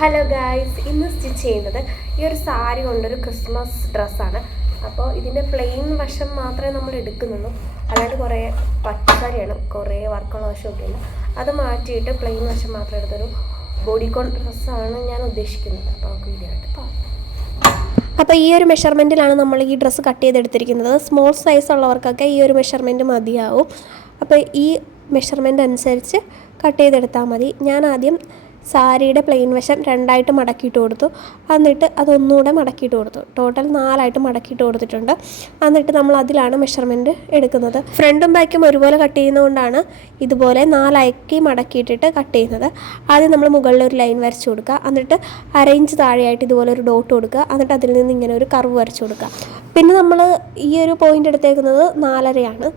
Hello guys, ഇന്ന് stitch ചെയ്യുന്നത് ഈ ഒരു സാരി കൊണ്ടൊരു ക്രിസ്മസ് ഡ്രസ്സാണ്. അപ്പോൾ ഇതിൻ്റെ പ്ലെയിൻ വശം മാത്രമേ നമ്മൾ എടുക്കുന്നുള്ളൂ. അല്ലാണ്ട് കുറേ പട്ടുസാരിയാണ്, കുറേ വർക്കുള്ള വശമൊക്കെ ഉണ്ട്. അത് മാറ്റിയിട്ട് പ്ലെയിൻ വശം മാത്രം എടുത്തൊരു ബോഡിക്കോൺ ഡ്രസ്സാണ് ഞാൻ ഉദ്ദേശിക്കുന്നത്. അപ്പോൾ നമുക്ക് വീഡിയോ ആയിട്ട് പോകാം. അപ്പോൾ ഈ ഒരു മെഷർമെൻറ്റിലാണ് നമ്മൾ ഈ ഡ്രസ്സ് കട്ട് ചെയ്തെടുത്തിരിക്കുന്നത്. സ്മോൾ സൈസ് ഉള്ളവർക്കൊക്കെ ഈ ഒരു മെഷർമെൻറ്റ് മതിയാവും. അപ്പോൾ ഈ മെഷർമെൻറ്റ് അനുസരിച്ച് കട്ട് ചെയ്തെടുത്താൽ മതി. ഞാൻ ആദ്യം സാരിയുടെ പ്ലെയിൻ വശം രണ്ടായിട്ട് മടക്കിയിട്ട് കൊടുത്തു. എന്നിട്ട് അതൊന്നുകൂടെ മടക്കിയിട്ട് കൊടുത്തു. ടോട്ടൽ 4 മടക്കിയിട്ട് കൊടുത്തിട്ടുണ്ട്. എന്നിട്ട് നമ്മൾ അതിലാണ് മെഷർമെൻറ്റ് എടുക്കുന്നത്. ഫ്രണ്ടും ബാക്കും ഒരുപോലെ കട്ട് ചെയ്യുന്നതുകൊണ്ടാണ് ഇതുപോലെ 4 മടക്കിയിട്ടിട്ട് കട്ട് ചെയ്യുന്നത്. ആദ്യം നമ്മൾ മുകളിൽ ഒരു ലൈൻ വരച്ച് കൊടുക്കുക. എന്നിട്ട് അരയിഞ്ച് താഴെയായിട്ട് ഇതുപോലെ ഒരു ഡോട്ട് കൊടുക്കുക. എന്നിട്ട് അതിൽ നിന്ന് ഇങ്ങനെ ഒരു കർവ് വരച്ച് കൊടുക്കുക. പിന്നെ നമ്മൾ ഈ ഒരു പോയിൻ്റ് എടുത്തേക്കുന്നത് 4.5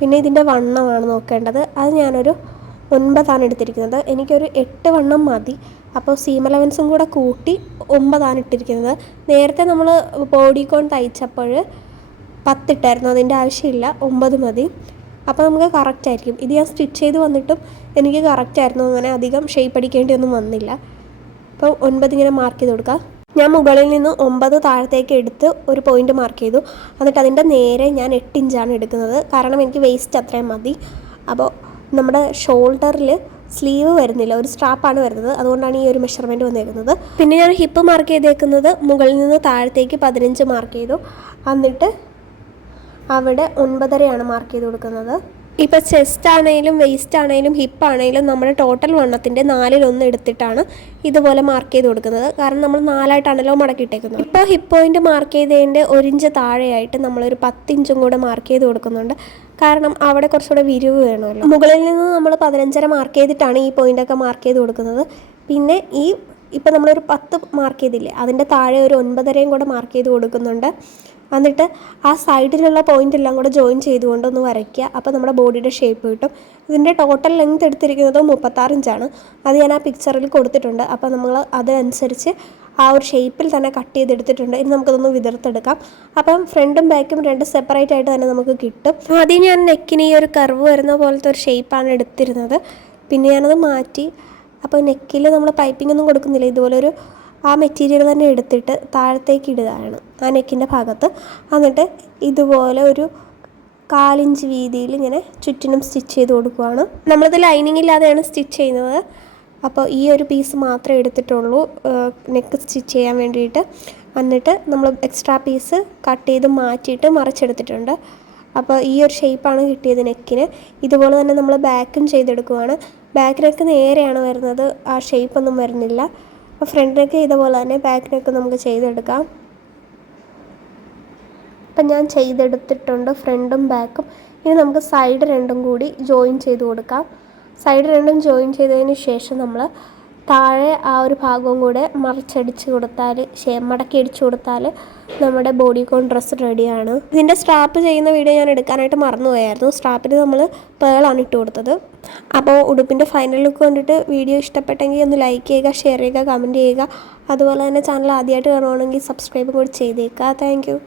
പിന്നെ ഇതിൻ്റെ വണ്ണമാണ് നോക്കേണ്ടത്. അത് ഞാനൊരു 9 എടുത്തിരിക്കുന്നത്. എനിക്കൊരു 8 വണ്ണം മതി. അപ്പോൾ സീം അലവൻസും കൂടെ കൂട്ടി 9 ഇട്ടിരിക്കുന്നത്. നേരത്തെ നമ്മൾ ബോഡിക്കോൺ തയ്ച്ചപ്പോൾ 10 ഇട്ടായിരുന്നു. അതിൻ്റെ ആവശ്യമില്ല, 9 മതി. അപ്പോൾ നമുക്ക് കറക്റ്റായിരിക്കും. ഇത് ഞാൻ സ്റ്റിച്ച് ചെയ്ത് വന്നിട്ടും എനിക്ക് കറക്റ്റായിരുന്നു. അങ്ങനെ അധികം ഷേപ്പ് അടിക്കേണ്ടിയൊന്നും വന്നില്ല. അപ്പോൾ 9 ഇങ്ങനെ മാർക്ക് ചെയ്ത് കൊടുക്കുക. ഞാൻ മുകളിൽ നിന്ന് 9 താഴത്തേക്ക് എടുത്ത് ഒരു പോയിൻ്റ് മാർക്ക് ചെയ്തു. എന്നിട്ട് അതിൻ്റെ നേരെ ഞാൻ 8 ഇഞ്ചാണ് എടുക്കുന്നത്. കാരണം എനിക്ക് വേസ്റ്റ് അത്രയും മതി. അപ്പോൾ നമ്മുടെ ഷോൾഡറിൽ സ്ലീവ് വരുന്നില്ല, ഒരു സ്ട്രാപ്പാണ് വരുന്നത്. അതുകൊണ്ടാണ് ഈ ഒരു മെഷർമെൻറ്റ് വന്നേക്കുന്നത്. പിന്നെ ഞാൻ ഹിപ്പ് മാർക്ക് ചെയ്തേക്കുന്നത് മുകളിൽ നിന്ന് താഴത്തേക്ക് 15 മാർക്ക് ചെയ്തു. എന്നിട്ട് അവിടെ 9.5 മാർക്ക് ചെയ്ത് കൊടുക്കുന്നത്. ഇപ്പോൾ ചെസ്റ്റ് ആണെങ്കിലും വേസ്റ്റ് ആണെങ്കിലും ഹിപ്പ് ആണെങ്കിലും നമ്മുടെ ടോട്ടൽ വണ്ണത്തിൻ്റെ 4/1 എടുത്തിട്ടാണ് ഇതുപോലെ മാർക്ക് ചെയ്ത് കൊടുക്കുന്നത്. കാരണം നമ്മൾ 4 മടക്കിയിട്ടേക്കുന്നത്. ഇപ്പോൾ ഹിപ്പ് പോയിൻ്റ് മാർക്ക് ചെയ്തതിൻ്റെ 1 ഇഞ്ച് താഴെയായിട്ട് നമ്മളൊരു 10 ഇഞ്ചും കൂടെ മാർക്ക് ചെയ്ത് കൊടുക്കുന്നുണ്ട്. കാരണം അവിടെ കുറച്ചുകൂടെ വിരിവ് വേണമല്ലോ. മുകളിൽ നിന്ന് നമ്മൾ 15.5 മാർക്ക് ചെയ്തിട്ടാണ് ഈ പോയിൻ്റൊക്കെ മാർക്ക് ചെയ്ത് കൊടുക്കുന്നത്. പിന്നെ ഇപ്പം നമ്മളൊരു 10 മാർക്ക് ചെയ്തില്ലേ, അതിൻ്റെ താഴെ ഒരു 9.5 കൂടെ മാർക്ക് ചെയ്ത് കൊടുക്കുന്നുണ്ട്. എന്നിട്ട് ആ സൈഡിലുള്ള പോയിൻ്റ് എല്ലാം കൂടെ ജോയിൻ ചെയ്തുകൊണ്ടൊന്ന് വരയ്ക്കുക. അപ്പോൾ നമ്മുടെ ബോഡിയുടെ ഷേപ്പ് കിട്ടും. ഇതിൻ്റെ ടോട്ടൽ ലെങ്ത് എടുത്തിരിക്കുന്നത് 36 ഇഞ്ചാണ്. അത് ഞാൻ ആ പിക്ചറിൽ കൊടുത്തിട്ടുണ്ട്. അപ്പോൾ നമ്മൾ അതനുസരിച്ച് ആ ഒരു ഷേപ്പിൽ തന്നെ കട്ട് ചെയ്തെടുത്തിട്ടുണ്ട്. ഇനി നമുക്കതൊന്ന് വിതർത്തെടുക്കാം. അപ്പം ഫ്രണ്ടും ബാക്കും 2 സെപ്പറേറ്റ് ആയിട്ട് തന്നെ നമുക്ക് കിട്ടും. ആദ്യം ഞാൻ നെക്കിന് ഈ ഒരു കർവ് വരുന്ന പോലത്തെ ഒരു ഷേപ്പാണ് എടുത്തിരുന്നത്. പിന്നെ ഞാനത് മാറ്റി. അപ്പോൾ നെക്കിൽ നമ്മൾ പൈപ്പിംഗ് ഒന്നും കൊടുക്കുന്നില്ല. ഇതുപോലൊരു ആ മെറ്റീരിയൽ തന്നെ എടുത്തിട്ട് താഴത്തേക്ക് ഇടുകയാണ് ആ നെക്കിൻ്റെ ഭാഗത്ത്. എന്നിട്ട് ഇതുപോലെ ഒരു 1/4 ഇഞ്ച് വീതിയിൽ ഇങ്ങനെ ചുറ്റിനും സ്റ്റിച്ച് ചെയ്ത് കൊടുക്കുകയാണ്. നമ്മളിത് ലൈനിങ് ഇല്ലാതെയാണ് സ്റ്റിച്ച് ചെയ്യുന്നത്. അപ്പോൾ ഈ ഒരു പീസ് മാത്രമേ എടുത്തിട്ടുള്ളൂ നെക്ക് സ്റ്റിച്ച് ചെയ്യാൻ വേണ്ടിയിട്ട്. എന്നിട്ട് നമ്മൾ എക്സ്ട്രാ പീസ് കട്ട് ചെയ്ത് മാറ്റിയിട്ട് മറിച്ചെടുത്തിട്ടുണ്ട്. അപ്പോൾ ഈ ഒരു ഷേപ്പാണ് കിട്ടിയത് നെക്കിന്. ഇതുപോലെ തന്നെ നമ്മൾ ബാക്കും ചെയ്തെടുക്കുകയാണ്. ബാക്ക് നെക്ക് നേരെയാണ് വരുന്നത്, ആ ഷേപ്പൊന്നും വരുന്നില്ല. അപ്പോൾ ഫ്രണ്ട് നെക്ക് ഇതുപോലെ തന്നെ ബാക്ക് നെക്ക് നമുക്ക് ചെയ്തെടുക്കാം. അപ്പം ഞാൻ ചെയ്തെടുത്തിട്ടുണ്ട് ഫ്രണ്ടും ബാക്കും. ഇനി നമുക്ക് സൈഡ് 2 കൂടി ജോയിൻ ചെയ്ത് കൊടുക്കാം. സൈഡ് 2 ജോയിൻ ചെയ്തതിന് ശേഷം നമ്മൾ താഴെ ആ ഒരു ഭാഗവും കൂടെ മറിച്ചടിച്ച് കൊടുത്താൽ മടക്കി അടിച്ചു കൊടുത്താൽ നമ്മുടെ ബോഡിക്കോൺ ഡ്രസ്സ് റെഡിയാണ്. ഇതിൻ്റെ സ്ട്രാപ്പ് ചെയ്യുന്ന വീഡിയോ ഞാൻ എടുക്കാനായിട്ട് മറന്നുപോയായിരുന്നു. സ്ട്രാപ്പിന് നമ്മൾ പേളാണ് ഇട്ട് കൊടുത്തത്. അപ്പോൾ ഉടുപ്പിൻ്റെ ഫൈനൽ ലുക്ക് കണ്ടിട്ട് വീഡിയോ ഇഷ്ടപ്പെട്ടെങ്കിൽ ഒന്ന് ലൈക്ക് ചെയ്യുക, ഷെയർ ചെയ്യുക, കമൻറ്റ് ചെയ്യുക. അതുപോലെ തന്നെ ചാനൽ ആദ്യമായിട്ട് കാണുവാണെങ്കിൽ സബ്സ്ക്രൈബ് കൂടി ചെയ്തേക്കുക. Thank you.